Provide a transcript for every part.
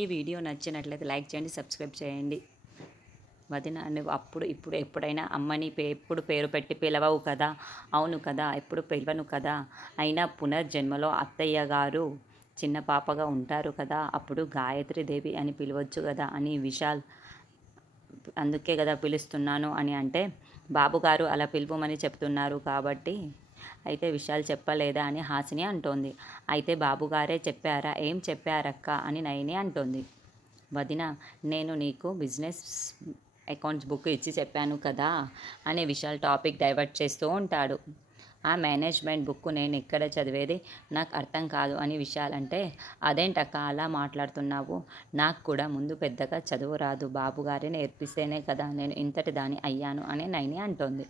ఈ వీడియో నచ్చినట్లయితే లైక్ చేయండి సబ్స్క్రైబ్ చేయండి. వదిన నువ్వు అప్పుడు ఇప్పుడు ఎప్పుడైనా అమ్మని పే ఎప్పుడు పేరు పెట్టి పిలవవు కదా. అవును కదా ఎప్పుడు పిలవను కదా. అయినా పునర్జన్మలో అత్తయ్య గారు చిన్న పాపగా ఉంటారు కదా. అప్పుడు గాయత్రి దేవి అని పిలవచ్చు కదా అని విశాల్ అందుకే కదా పిలుస్తున్నాను అని అంటే బాబుగారు అలా పిలుపుమని చెప్తున్నారు కాబట్టి అయితే విషయాలు చెప్పలేదా అని హాసిని అంటోంది. అయితే బాబుగారే చెప్పారా? ఏం చెప్పారక్క? అని నయని అంటోంది. వదిన నేను నీకు బిజినెస్ అకౌంట్స్ బుక్ ఇచ్చి చెప్పాను కదా అనే విషయాలు టాపిక్ డైవర్ట్ చేస్తూ ఉంటాడు. ఆ మేనేజ్మెంట్ బుక్ నేను ఎక్కడ చదివేది? నాకు అర్థం కాదు అని విషయాలంటే అదేంటక్క అలా మాట్లాడుతున్నావు? నాకు కూడా ముందు పెద్దగా చదువు రాదు. బాబుగారే నేర్పిస్తేనే కదా నేను ఇంతటి దాని అయ్యాను అని నైని అంటోంది.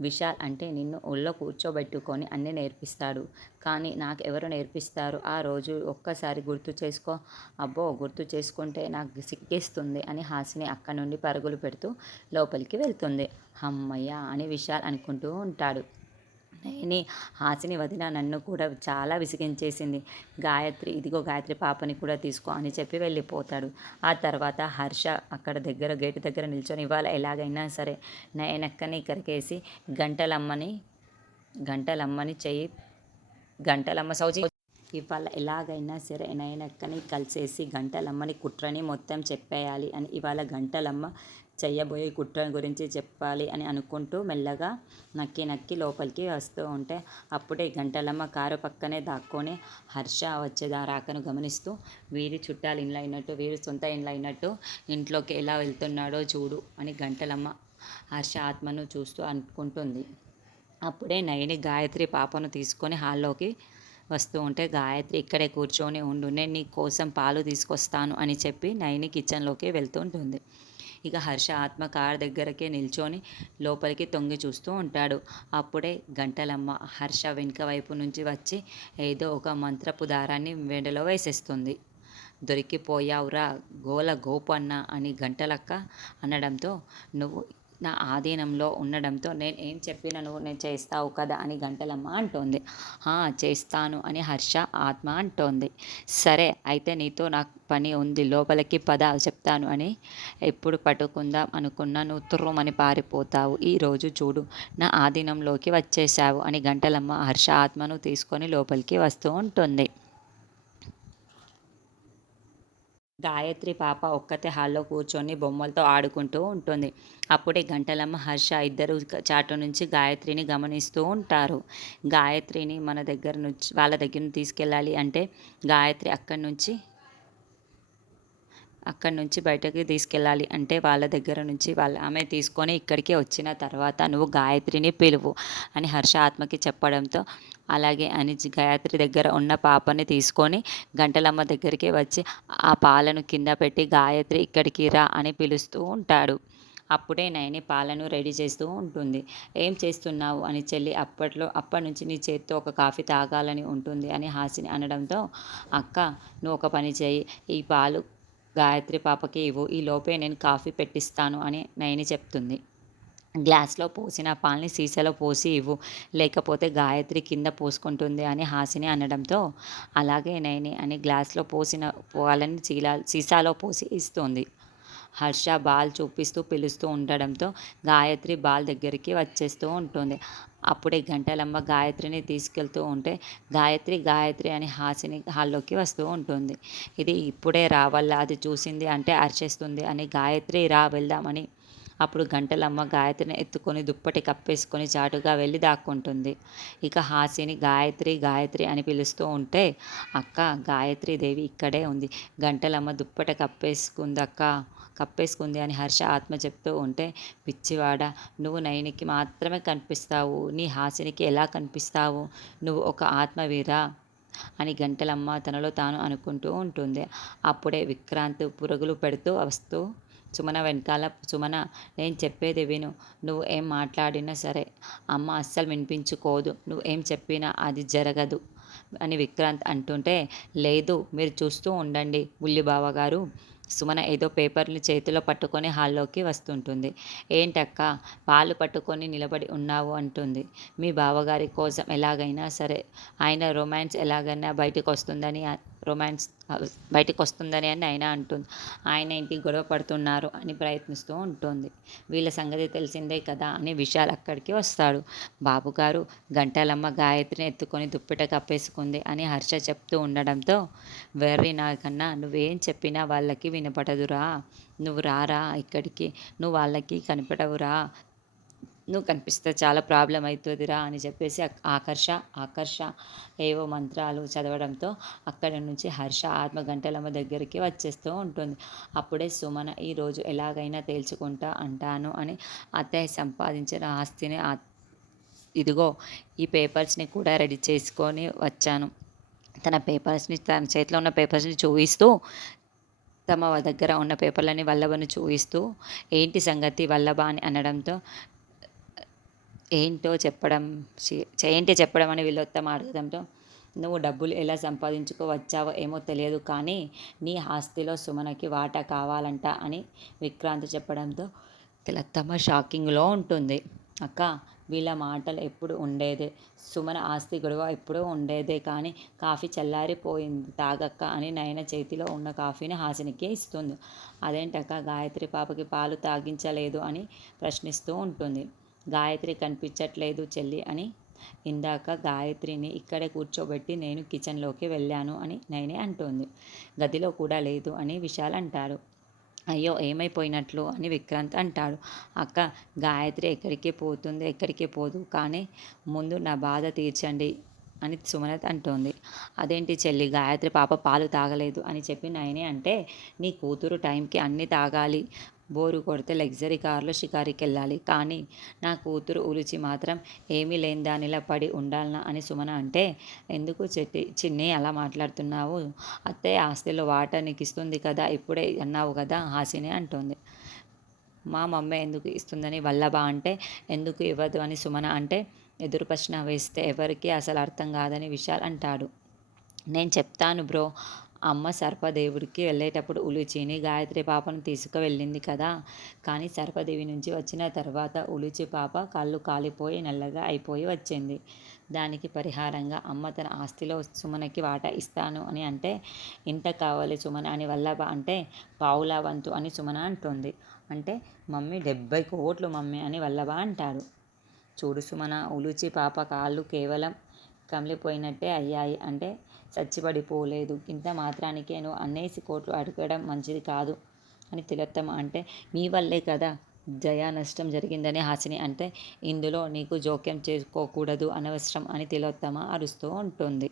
విశాల్ అంటే నిన్ను ఒళ్ళో కూర్చోబెట్టుకొని అన్నీ నేర్పిస్తాడు. కానీ నాకు ఎవరు నేర్పిస్తారు? ఆ రోజు ఒక్కసారి గుర్తు చేసుకో. అబ్బో గుర్తు చేసుకుంటే నాకు సిక్కేస్తుంది అని హాసిని అక్కడి నుండి పరుగులు పెడుతూ లోపలికి వెళ్తుంది. అమ్మయ్య అని విశాల్ అనుకుంటూ ఉంటాడు. నేని హాసిని వదిన నన్ను కూడా చాలా విసిగించేసింది. గాయత్రి ఇదిగో గాయత్రి పాపని కూడా తీసుకో అని చెప్పి వెళ్ళిపోతాడు. ఆ తర్వాత హర్ష అక్కడ దగ్గర గేటు దగ్గర నిల్చొని ఇవాళ ఎలాగైనా సరే నయనక్కని ఇక్కడికేసి గంటలమ్మని గంటలమ్మని చెయ్యి గంటలమ్మ సౌజీ ఇవాళ ఎలాగైనా సరే నయనక్కని కలిసేసి గంటలమ్మని కుట్రని మొత్తం చెప్పేయాలి అని ఇవాళ గంటలమ్మ చెయ్యబోయే కుట్ర గురించి చెప్పాలి అని అనుకుంటూ మెల్లగా నక్కి నక్కి లోపలికి వస్తూ ఉంటే అప్పుడే గంటలమ్మ కారు పక్కనే దాక్కొని హర్ష వచ్చేదా రాకను గమనిస్తూ వీరి చుట్టాలు ఇండ్లు అయినట్టు వీరి సొంత ఇండ్లు అయినట్టు ఇంట్లోకి ఎలా వెళ్తున్నాడో చూడు అని గంటలమ్మ హర్ష ఆత్మను చూస్తూ అనుకుంటుంది. అప్పుడే నయని గాయత్రి పాపను తీసుకొని హాల్లోకి వస్తూ ఉంటే గాయత్రి ఇక్కడే కూర్చొని ఉండు నేను నీ కోసం పాలు తీసుకొస్తాను అని చెప్పి నయని కిచెన్లోకి వెళ్తుంటుంది ఇక హర్ష ఆత్మ కార్ దగ్గరకే నిల్చొని లోపలికి తొంగి చూస్తూ ఉంటాడు. అప్పుడే గంటలమ్మ హర్ష వెనుక వైపు నుంచి వచ్చి ఏదో ఒక మంత్రపు దారాన్ని వెండలో వేసేస్తుంది. దొరికిపోయావురా గోల గోపన్న అని గంటలక్క అనడంతో నువ్వు నా ఆధీనంలో ఉండడంతో నేను ఏం చెప్పినా నువ్వు నేను చేస్తావు కదా అని గంటలమ్మ అంటోంది. చేస్తాను అని హర్ష ఆత్మ అంటోంది. సరే అయితే నీతో నాకు పని ఉంది లోపలికి పద చెప్తాను అని ఎప్పుడు పట్టుకుందాం అనుకున్నా నువ్వు తుర్రుమని పారిపోతావు. ఈరోజు చూడు నా ఆధీనంలోకి వచ్చేసావు అని గంటలమ్మ హర్ష ఆత్మను తీసుకొని లోపలికి వస్తూ ఉంటుంది. గాయత్రి పాప ఒక్కతే హాల్లో కూర్చొని బొమ్మలతో ఆడుకుంటూ ఉంటుంది. అప్పుడే గంటలమ్మ హర్ష ఇద్దరు చాటు నుంచి గాయత్రిని గమనిస్తూ ఉంటారు. గాయత్రిని మన దగ్గర నుంచి వాళ్ళ దగ్గర తీసుకెళ్ళాలి అంటే గాయత్రి అక్కడి నుంచి అక్కడి నుంచి బయటకి తీసుకెళ్ళాలి అంటే వాళ్ళ దగ్గర నుంచి వాళ్ళ ఆమె తీసుకొని ఇక్కడికి వచ్చిన తర్వాత నువ్వు గాయత్రిని పిలువు అని హర్ష ఆత్మకి చెప్పడంతో అలాగే అని గాయత్రి దగ్గర ఉన్న పాపని తీసుకొని గంటలమ్మ దగ్గరికి వచ్చి ఆ పాలను కింద పెట్టి గాయత్రి ఇక్కడికి రా అని పిలుస్తూ ఉంటాడు. అప్పుడే నయని పాలను రెడీ చేస్తూ ఉంటుంది. ఏం చేస్తున్నావు? అని చెల్లి అప్పట్లో అప్పటి నుంచి నీ చేతితో ఒక కాఫీ తాగాలని ఉంటుంది అని హాసిని అనడంతో అక్క నువ్వు ఒక పని చేయి. ఈ పాలు గాయత్రి పాపకి ఇవ్వు. ఈ లోపే నేను కాఫీ పెట్టిస్తాను అని నయని చెప్తుంది. గ్లాస్లో పోసిన పాలని సీసాలో పోసి ఇవ్వు. లేకపోతే గాయత్రి కింద పోసుకుంటుంది అని హాసిని అనడంతో అలాగే నైని అని గ్లాస్లో పోసిన పాలని చీలా సీసాలో పోసి ఇస్తుంది. హర్ష బాల్ చూపిస్తూ పిలుస్తూ ఉండడంతో గాయత్రి బాల్ దగ్గరికి వచ్చేస్తూ ఉంటుంది. అప్పుడే గంటలమ్మ గాయత్రిని తీసుకెళ్తూ ఉంటే గాయత్రి గాయత్రి అని హాసిని హాల్లోకి వస్తూ ఉంటుంది. ఇది ఇప్పుడే రావాలా అది చూసింది అంటే అరిచేస్తుంది అని గాయత్రి రా వెళ్దామని అప్పుడు గంటలమ్మ గాయత్రిని ఎత్తుకొని దుప్పటి కప్పేసుకొని చాటుగా వెళ్ళి దాక్కుంటుంది. ఇక హాసిని గాయత్రి గాయత్రి అని పిలుస్తూ ఉంటే అక్క గాయత్రి దేవి ఇక్కడే ఉంది. గంటలమ్మ దుప్పట కప్పేసుకుందక్క కప్పేసుకుంది అని హర్ష ఆత్మ చెప్తూ ఉంటే పిచ్చివాడ నువ్వు నయనికి మాత్రమే కనిపిస్తావు. నీ హాసినికి ఎలా కనిపిస్తావు? నువ్వు ఒక ఆత్మవీరా? అని గంటలమ్మ తనలో తాను అనుకుంటూ ఉంటుంది. అప్పుడే విక్రాంత్ పురుగులు పెడుతూ వస్తూ సుమన వెనకాల సుమన నేను చెప్పేది విను. నువ్వు ఏం మాట్లాడినా సరే అమ్మ అస్సలు వినిపించుకోదు. నువ్వు ఏం చెప్పినా అది జరగదు అని విక్రాంత్ అంటుంటే లేదు మీరు చూస్తూ ఉండండి బుల్లిబావ గారు సుమన ఏదో పేపర్లు చేతిలో పట్టుకొని హాల్లోకి వస్తుంటుంది. ఏంటక్క? పాలు పట్టుకొని నిలబడి ఉన్నావు అంటుంది. మీ బావగారి కోసం ఎలాగైనా సరే. ఆయన రొమాన్స్ ఎలాగైనా బయటకు వస్తుందని రొమాన్స్ బయటకు వస్తుందని అని ఆయన అంటుంది. ఆయన ఇంటికి గొడవ పడుతున్నారు అని ప్రయత్నిస్తూ ఉంటుంది. వీళ్ళ సంగతి తెలిసిందే కదా అని విశాల్ అక్కడికి వస్తాడు. బాబుగారు గంటలమ్మ గాయత్రిని ఎత్తుకొని దుప్పిట కప్పేసుకుంది అని హర్ష చెప్తూ ఉండడంతో వెర్రి నాకన్నా నువ్వేం చెప్పినా వాళ్ళకి వినపడదురా. నువ్వు రారా ఇక్కడికి. నువ్వు వాళ్ళకి కనిపెడవురా నువ్వు కనిపిస్తే చాలా ప్రాబ్లం అవుతుందిరా అని చెప్పేసి ఆకర్ష ఆకర్ష ఏవో మంత్రాలు చదవడంతో అక్కడి నుంచి హర్ష ఆత్మ గంటలమ్మ దగ్గరికి వచ్చేస్తూ ఉంటుంది. అప్పుడే సుమన ఈరోజు ఎలాగైనా తేల్చుకుంటా అంటాను అని అత్తయ్య సంపాదించిన ఆస్తిని ఇదిగో ఈ పేపర్స్ని కూడా రెడీ చేసుకొని వచ్చాను. తన పేపర్స్ని తన చేతిలో ఉన్న పేపర్స్ని చూపిస్తూ తమ దగ్గర ఉన్న పేపర్లని వల్లభను చూపిస్తూ ఏంటి సంగతి వల్లభ అని అనడంతో ఏంటో చెప్పడం ఏంటి చెప్పడం అని వీళ్ళొత్తం అడగడంతో నువ్వు డబ్బులు ఎలా సంపాదించుకోవచ్చావో ఏమో తెలియదు కానీ నీ ఆస్తిలో సుమనకి వాటా కావాలంట అని విక్రాంత్ చెప్పడంతో తిలత్తమ్మ షాకింగ్లో ఉంటుంది. అక్క వీళ్ళ మాటలు ఎప్పుడు ఉండేదే? సుమన ఆస్తి గొడవ ఎప్పుడూ ఉండేదే కానీ కాఫీ చల్లారిపోయింది తాగక్క అని నయన చేతిలో ఉన్న కాఫీని హాసినికి ఇస్తుంది. అదేంటక్క గాయత్రి పాపకి పాలు తాగించలేదు అని ప్రశ్నిస్తూ ఉంటుంది. గాయత్రి కనిపించట్లేదు చెల్లి అని. ఇందాక గాయత్రిని ఇక్కడే కూర్చోబెట్టి నేను కిచెన్లోకి వెళ్ళాను అని నయనే అంటోంది. గదిలో కూడా లేదు అని విశాల్ అంటారు. అయ్యో ఏమైపోయినట్లు అని విక్రాంత్ అంటాడు. అక్క గాయత్రి ఎక్కడికి పోతుంది? ఎక్కడికి పోదు? కానీ ముందు నా బాధ తీర్చండి అని సుమనత్ అంటోంది. అదేంటి చెల్లి గాయత్రి పాప పాలు తాగలేదు అని చెప్పి నయని అంటే నీ కూతురు టైంకి అన్నీ తాగాలి. బోరు కొడితే లగ్జరీ కారులో షికారికి వెళ్ళాలి కానీ నా కూతురు ఉలిచి మాత్రం ఏమీ లేని దానిలా పడి ఉండాలనా అని సుమన అంటే ఎందుకు చెట్టి చిన్ని అలా మాట్లాడుతున్నావు? అత్తయ్య ఆస్తిలో వాటా నీకు ఇస్తుంది కదా ఇప్పుడే అన్నావు కదా హాసిని అంటుంది. మా మమ్మీ ఎందుకు ఇస్తుందని వల్లభ అంటే ఎందుకు ఇవ్వదు అని సుమన అంటే ఎదురు ప్రశ్న వేస్తే ఎవరికి అసలు అర్థం కాదని విశాల్ అంటాడు. నేను చెప్తాను బ్రో అమ్మ సర్పదేవుడికి వెళ్ళేటప్పుడు ఉలుచిని గాయత్రి పాపను తీసుకువెళ్ళింది కదా. కానీ సర్పదేవి నుంచి వచ్చిన తర్వాత ఉలుచి పాప కళ్ళు కాలిపోయి నల్లగా అయిపోయి వచ్చింది. దానికి పరిహారంగా అమ్మ తన ఆస్తిలో సుమనకి వాటా ఇస్తాను అని అంటే ఇంత కావాలి సుమన అని వల్లభ అంటే పావులా వంతు అని సుమన అంటుంది. అంటే మమ్మీ డెబ్బై కోట్లు మమ్మీ అని వల్లభ అంటారు. చూడు సుమన ఉలుచి పాప కాళ్ళు కేవలం కమిలిపోయినట్టే అయ్యాయి. అంటే చచ్చిపడిపోలేదు. ఇంత మాత్రానికేను అన్నేసి కోట్లు అడగడం మంచిది కాదు అని తిలోత్తమ అంటే మీ వల్లే కదా జయా నష్టం జరిగిందని హాసిని. అంటే ఇందులో నీకు జోక్యం చేసుకోకూడదు అనవసరం అని తిలోత్తమ అరుస్తూ ఉంటుంది.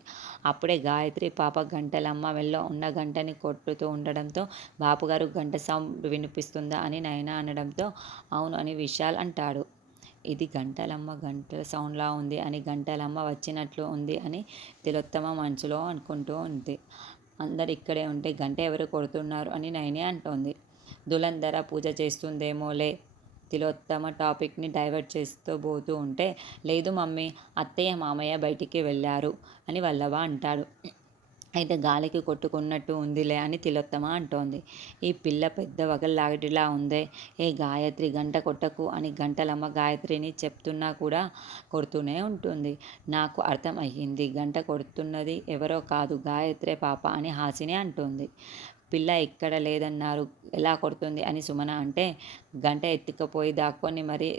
అప్పుడే గాయత్రి పాప గంటలమ్మ వెళ్ళో ఉన్న గంటని కొట్టుతూ ఉండడంతో బాపుగారు గంట సౌండ్ వినిపిస్తుందా అని నయన అనడంతో అవును అని విశాల్ అంటాడు. ఇది గంటలమ్మ గంటల సౌండ్లా ఉంది అని గంటలమ్మ వచ్చినట్లు ఉంది అని తిలోత్తమ మనసులో అనుకుంటూ ఉంది. అందరు ఇక్కడే ఉంటే గంట ఎవరు కొడుతున్నారు అని నైనే అంటోంది. దులంధర పూజ చేస్తుందేమోలే. తిలోత్తమ టాపిక్ని డైవర్ట్ చేస్తూ పోతూ ఉంటే లేదు మమ్మీ అత్తయ్య మామయ్య బయటికి వెళ్ళారు అని వల్లభ అంటాడు. అయితే గాలికి కొట్టుకున్నట్టు ఉందిలే అని తిలోత్తమ అంటోంది. ఈ పిల్ల పెద్ద వగల్లాగటిలా ఉందే. ఏ గాయత్రి గంట కొట్టకు అని గంటలమ్మ గాయత్రిని చెప్తున్నా కూడా కొడుతూనే ఉంటుంది. నాకు అర్థం అయ్యింది గంట కొడుతున్నది ఎవరో కాదు గాయత్రే పాప అని హాసిని అంటుంది. పిల్ల ఎక్కడ లేదన్నారు. ఎలా కొడుతుంది అని సుమన అంటే గంట ఎత్తుకపోయి దాక్కొని మరి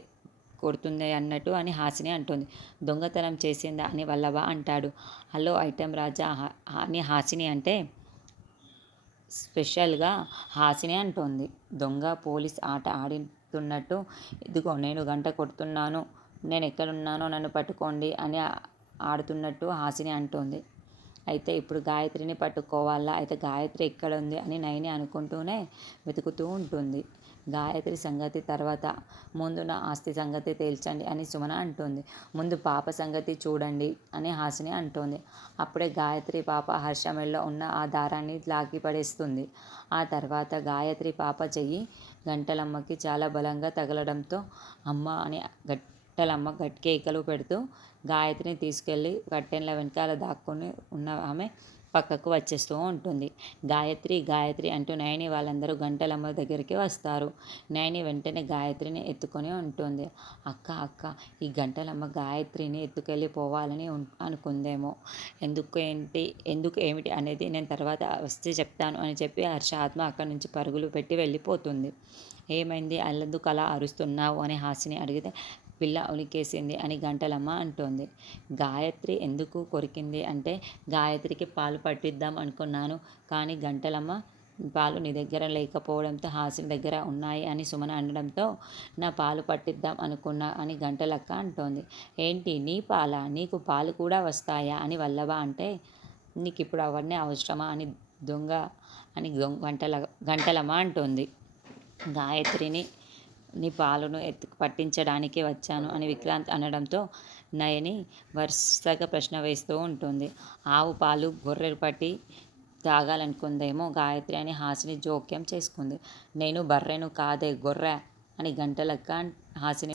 కొడుతుంది అన్నట్టు అని హాసిని అంటుంది. దొంగతనం చేసిందా అని వల్లవా అంటాడు. హలో ఐటెం రాజా అని హాసిని అంటే స్పెషల్గా హాసిని అంటోంది. దొంగ పోలీస్ ఆట ఆడుతున్నట్టు ఇదిగో నేను గంట కొడుతున్నాను నేను ఎక్కడున్నానో నన్ను పట్టుకోండి అని ఆడుతున్నట్టు హాసిని అంటోంది. అయితే ఇప్పుడు గాయత్రిని పట్టుకోవాలా? అయితే గాయత్రి ఎక్కడ ఉంది అని నయని అనుకుంటూనే వెతుకుతూ ఉంటుంది. గాయత్రి సంగతి తర్వాత ముందు నా ఆస్తి సంగతి తేల్చండి అని సుమన అంటుంది. ముందు పాప సంగతి చూడండి అని హాసిని అంటుంది. అప్పుడే గాయత్రి పాప హర్షమెల్లో ఉన్న ఆ దారాన్ని లాగి పడేస్తుంది ఆ తర్వాత గాయత్రి పాప చెయ్యి గంటలమ్మకి చాలా బలంగా తగలడంతో అమ్మ అని గట్టలమ్మ గట్కేకలు పెడుతూ గాయత్రిని తీసుకెళ్ళి కట్టెన్ల వెనకాల దాక్కుని ఉన్న ఆమె పక్కకు వచ్చేస్తూ ఉంటుంది. గాయత్రి గాయత్రి అంటూ నయని వాళ్ళందరూ గంటలమ్మ దగ్గరికి వస్తారు. నయని వెంటనే గాయత్రిని ఎత్తుకొని ఉంటుంది. అక్క అక్క ఈ గంటలమ్మ గాయత్రిని ఎత్తుకెళ్ళి పోవాలని అనుకుందేమో. ఎందుకు ఏంటి ఎందుకు ఏమిటి అనేది నేను తర్వాత వస్తే చెప్తాను అని చెప్పి హర్ష ఆత్మ అక్కడి నుంచి పరుగులు పెట్టి వెళ్ళిపోతుంది. ఏమైంది అల్లెందుకు అలా అరుస్తున్నావు అని హాసిని అడిగితే పిల్ల ఉలికేసింది అని గంటలమ్మ అంటోంది. గాయత్రి ఎందుకు కొరికింది అంటే గాయత్రికి పాలు పట్టిద్దాం అనుకున్నాను కానీ గంటలమ్మ పాలు నీ దగ్గర లేకపోవడంతో హాసిని దగ్గర ఉన్నాయి అని సుమన అనడంతో నా పాలు పట్టిద్దాం అనుకున్నా అని గంటలక్క అంటోంది. ఏంటి నీ పాల? నీకు పాలు కూడా వస్తాయా అని వల్లభ అంటే నీకు ఇప్పుడు అవన్నీ అవసరమా అని దొంగ అని దొంగ గంటల గంటలమ్మ అంటోంది. గాయత్రిని నీ పాలను ఎత్తు పట్టించడానికి వచ్చాను అని విక్రాంత్ అనడంతో నయని వరుసగా ప్రశ్న వేస్తూ ఉంటుంది. ఆవు పాలు గొర్రెలు పట్టి తాగాలనుకుందేమో గాయత్రి అని హాసిని జోక్యం చేసుకుంది. నేను బర్రెను కాదే గొర్రె అని గంటలక్క హాసిని